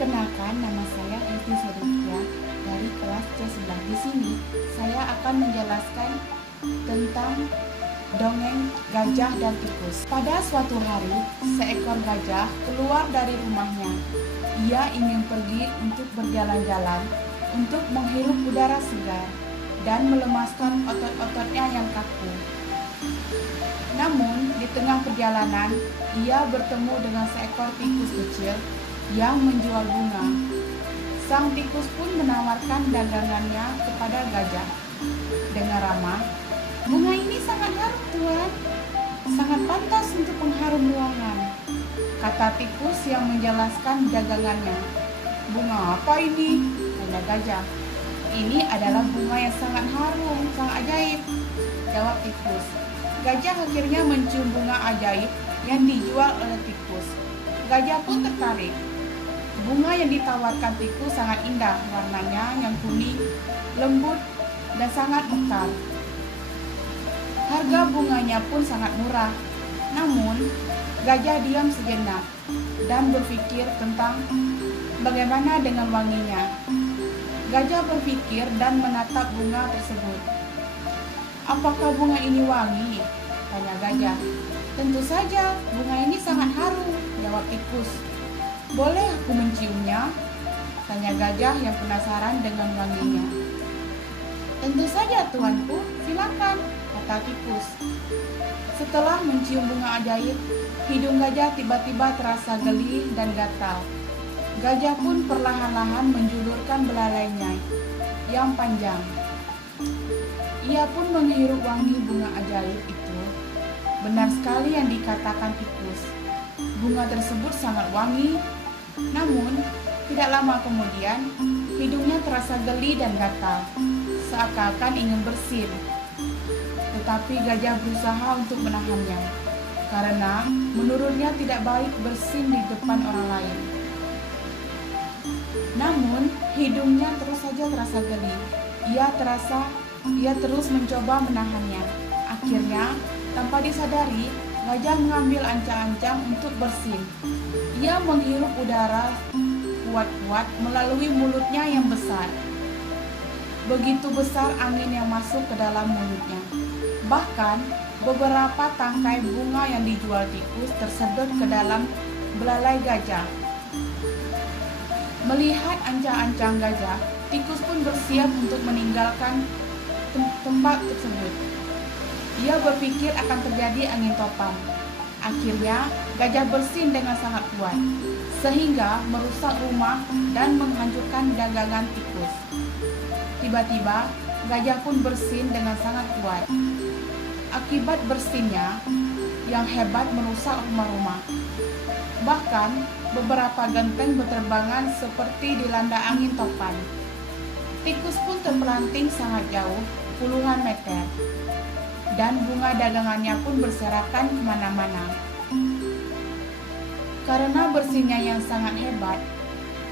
Perkenalkan, nama saya Esti Sodikia dari kelas C11. Di sini saya akan menjelaskan tentang dongeng gajah dan tikus. Pada suatu hari, seekor gajah keluar dari rumahnya. Ia ingin pergi untuk berjalan-jalan, untuk menghirup udara segar dan melemaskan otot-ototnya yang kaku. Namun, di tengah perjalanan, ia bertemu dengan seekor tikus kecil yang menjual bunga. Sang tikus pun menawarkan dagangannya kepada gajah. Dengan ramah, "Bunga ini sangat harum, Tuan. Sangat pantas untuk pengharum ruangan," kata tikus yang menjelaskan dagangannya. "Bunga apa ini?" tanya gajah. "Ini adalah bunga yang sangat harum, sangat ajaib," jawab tikus. Gajah akhirnya mencium bunga ajaib yang dijual oleh tikus. Gajah pun tertarik. Bunga yang ditawarkan tikus sangat indah, warnanya yang kuning, lembut, dan sangat mekar. Harga bunganya pun sangat murah. Namun, gajah diam sejenak dan berpikir tentang bagaimana dengan wanginya. Gajah berpikir dan menatap bunga tersebut. "Apakah bunga ini wangi?" tanya gajah. "Tentu saja, bunga ini sangat harum," jawab tikus. "Boleh aku menciumnya?" tanya gajah yang penasaran dengan wanginya. "Tentu saja, tuanku, silakan," kata tikus. Setelah mencium bunga ajaib, hidung gajah tiba-tiba terasa geli dan gatal. Gajah pun perlahan-lahan menjulurkan belalainya yang panjang. Ia pun menghirup wangi bunga ajaib itu. Benar sekali yang dikatakan tikus. Bunga tersebut sangat wangi. Namun, tidak lama kemudian, hidungnya terasa geli dan gatal, seakan-akan ingin bersin. Tetapi gajah berusaha untuk menahannya, karena menurutnya tidak baik bersin di depan orang lain. Namun, hidungnya terus saja terasa geli. Ia terus mencoba menahannya. Akhirnya, tanpa disadari, gajah mengambil ancang-ancang untuk bersin. Ia menghirup udara kuat-kuat melalui mulutnya yang besar. Begitu besar angin yang masuk ke dalam mulutnya. Bahkan, beberapa tangkai bunga yang dijual tikus tersedot ke dalam belalai gajah. Melihat ancang-ancang gajah, tikus pun bersiap untuk meninggalkan tempat tersebut. Ia berpikir akan terjadi angin topan. Akhirnya, gajah bersin dengan sangat kuat, sehingga merusak rumah dan menghancurkan dagangan tikus. Tiba-tiba, gajah pun bersin dengan sangat kuat. Akibat bersinnya yang hebat merusak rumah-rumah. Bahkan, beberapa genteng berterbangan seperti dilanda angin topan. Tikus pun terpelanting sangat jauh, puluhan meter. Dan bunga dagangannya pun berserakan kemana-mana. Karena bersinnya yang sangat hebat,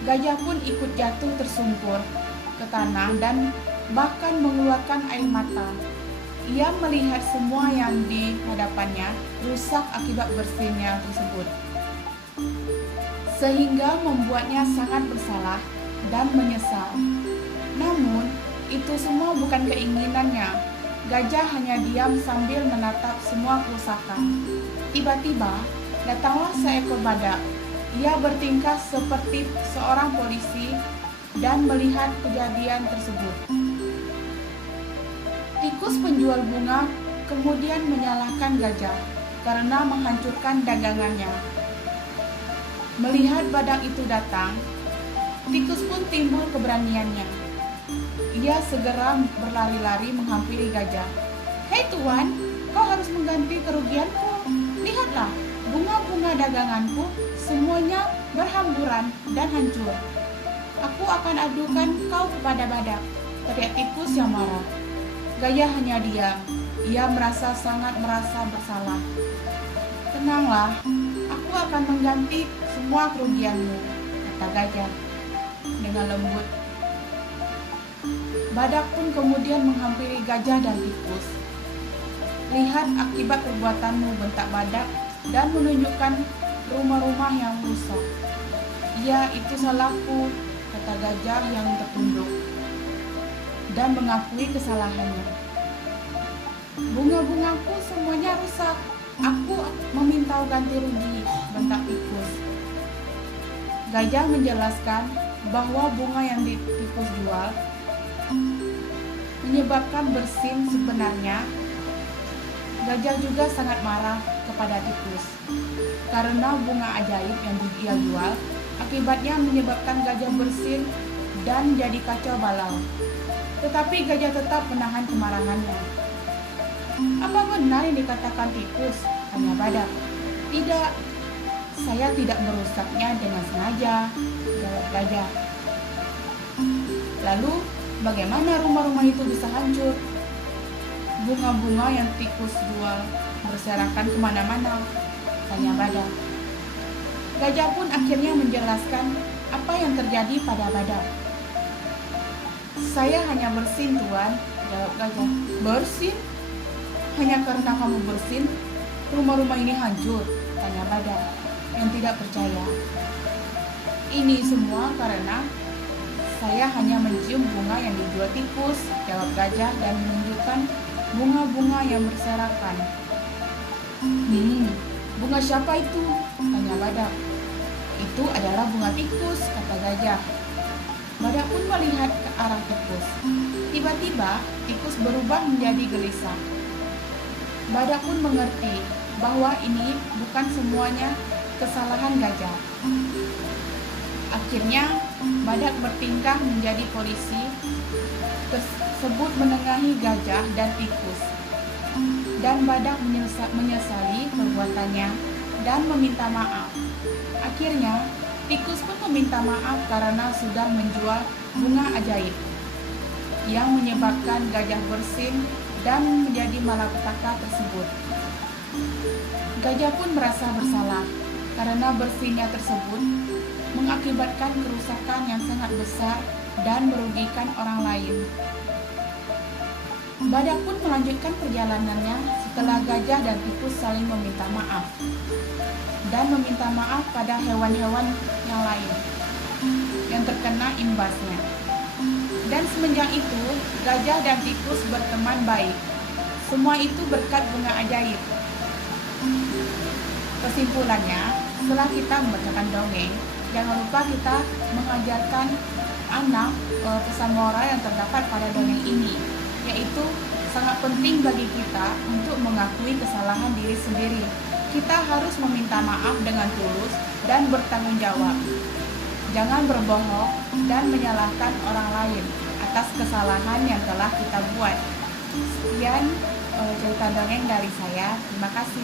gajah pun ikut jatuh tersungkur ke tanah dan bahkan mengeluarkan air mata. Ia melihat semua yang di hadapannya rusak akibat bersinnya tersebut, sehingga membuatnya sangat bersalah dan menyesal. Namun, itu semua bukan keinginannya. Gajah hanya diam sambil menatap semua kerusakan. Tiba-tiba, datanglah seekor badak. Ia bertingkah seperti seorang polisi dan melihat kejadian tersebut. Tikus penjual bunga kemudian menyalahkan gajah karena menghancurkan dagangannya. Melihat badak itu datang, tikus pun timbul keberaniannya. Ia segera berlari-lari menghampiri gajah. "Hei tuan, kau harus mengganti kerugianku. Lihatlah, bunga-bunga daganganku semuanya berhamburan dan hancur. Aku akan adukan kau kepada badak," teriak tikus yang marah. Gajah hanya diam. Ia sangat merasa bersalah. "Tenanglah, aku akan mengganti semua kerugianmu," kata gajah dengan lembut. Badak pun kemudian menghampiri gajah dan tikus. "Lihat akibat perbuatanmu," bentak badak dan menunjukkan rumah-rumah yang rusak. "Ya, itu salahku," kata gajah yang tertunduk dan mengakui kesalahannya. "Bunga-bungaku semuanya rusak. Aku meminta ganti rugi," bentak tikus. Gajah menjelaskan bahwa bunga yang tikus jual menyebabkan bersin. Sebenarnya, gajah juga sangat marah kepada tikus karena bunga ajaib yang dia jual akibatnya menyebabkan gajah bersin dan jadi kacau balau. Tetapi gajah tetap menahan kemarahannya. "Apa benar yang dikatakan tikus?" tanya badak. "Tidak, saya tidak merusaknya dengan sengaja," jawab gajah. "Lalu, bagaimana rumah-rumah itu bisa hancur? Bunga-bunga yang tikus jual berserakan kemana-mana," tanya badak. Gajah pun akhirnya menjelaskan apa yang terjadi pada badak. "Saya hanya bersin, Tuan," jawab gajah. "Bersin? Hanya karena kamu bersin, rumah-rumah ini hancur?" tanya badak yang tidak percaya. "Ini semua karena saya hanya mencium bunga yang dijual tikus," jawab gajah dan menunjukkan bunga-bunga yang berserakan. Bunga siapa itu?" tanya badak. "Itu adalah bunga tikus," kata gajah. Badak pun melihat ke arah tikus. Tiba-tiba, tikus berubah menjadi gelisah. Badak pun mengerti bahwa ini bukan semuanya kesalahan gajah. Akhirnya, badak bertingkah menjadi polisi tersebut menengahi gajah dan tikus. Dan badak menyesali perbuatannya dan meminta maaf. Akhirnya, tikus pun meminta maaf karena sudah menjual bunga ajaib yang menyebabkan gajah bersin dan menjadi malapetaka tersebut. Gajah pun merasa bersalah karena bersinnya tersebut mengakibatkan kerusakan yang sangat besar dan merugikan orang lain. Badak pun melanjutkan perjalanannya setelah gajah dan tikus saling meminta maaf dan meminta maaf pada hewan-hewan yang lain yang terkena imbasnya. Dan semenjak itu, gajah dan tikus berteman baik. Semua itu berkat bunga ajaib. Kesimpulannya, setelah kita membacakan dongeng, jangan lupa kita mengajarkan anak pesan moral yang terdapat pada dongeng ini, yaitu sangat penting bagi kita untuk mengakui kesalahan diri sendiri. Kita harus meminta maaf dengan tulus dan bertanggung jawab. Jangan berbohong dan menyalahkan orang lain atas kesalahan yang telah kita buat. Sekian cerita dongeng dari saya. Terima kasih.